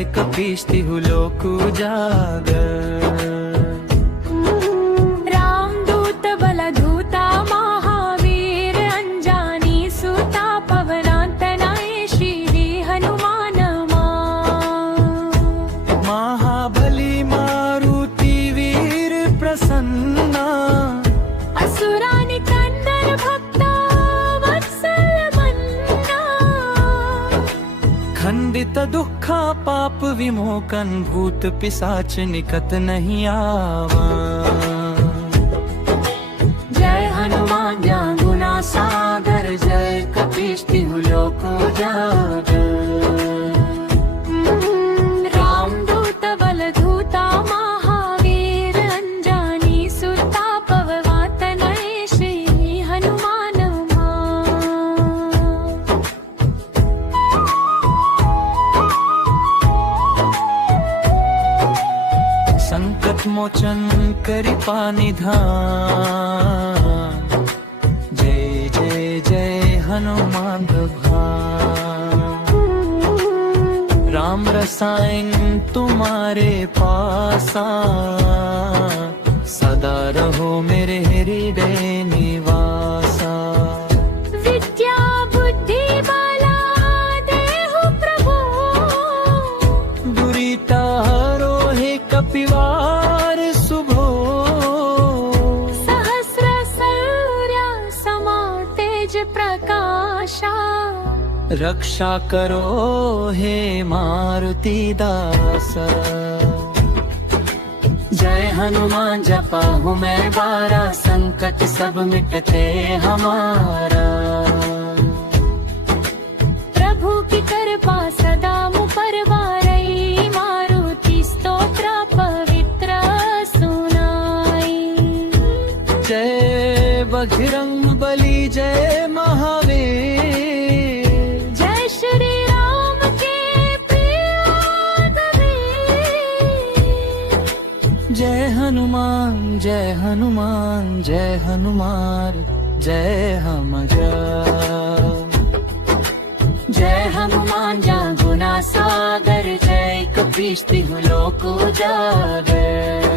जय कपीश तिहु लोक उजागर। रामदूत बलधूता महावीर अंजानी सुता पवनातनाय श्री हनुमान महाबली मारुति वीर प्रसन्ना असुरानि कंदर भक्ता वत्सल मन्ना खंडित दुखा पाप विमोकन भूत पिशाच निकट नहीं आवा। जय हनुमान ज्ञान गुना सागर जय कपीश तिहु लोक उजागर। रामदूत बलधूता महावीर अंजानी सुता पवनातनय श्री हनुमान संकट मोचन कृपा निधान जय जय जय हनुमान भगवान। राम रसायन तुम्हारे पासा सदा रहो मेरे हृदय निवासा। विद्या बुद्धि बला देहु प्रभु दुरीता हरो हे कपिवार शुभो। सहस्र सूर्य समा तेज प्रकाशा रक्षा करो हे मारुति दास। जय हनुमान जपा हूँ मैं बारा संकट सब मिटते हमारा। प्रभु की कृपा सदा मुझ पर वारई मारुति स्तोत्र पवित्र सुनाई। जय बजरंग बली जय महावीर जय श्री राम के प्रिय रघुवीर। जय हनुमान जय हनुमान जय हनुमान जय हमजा। जय हनुमान ज्ञान गुना सागर जय कपीश तिहु लोक उजागर।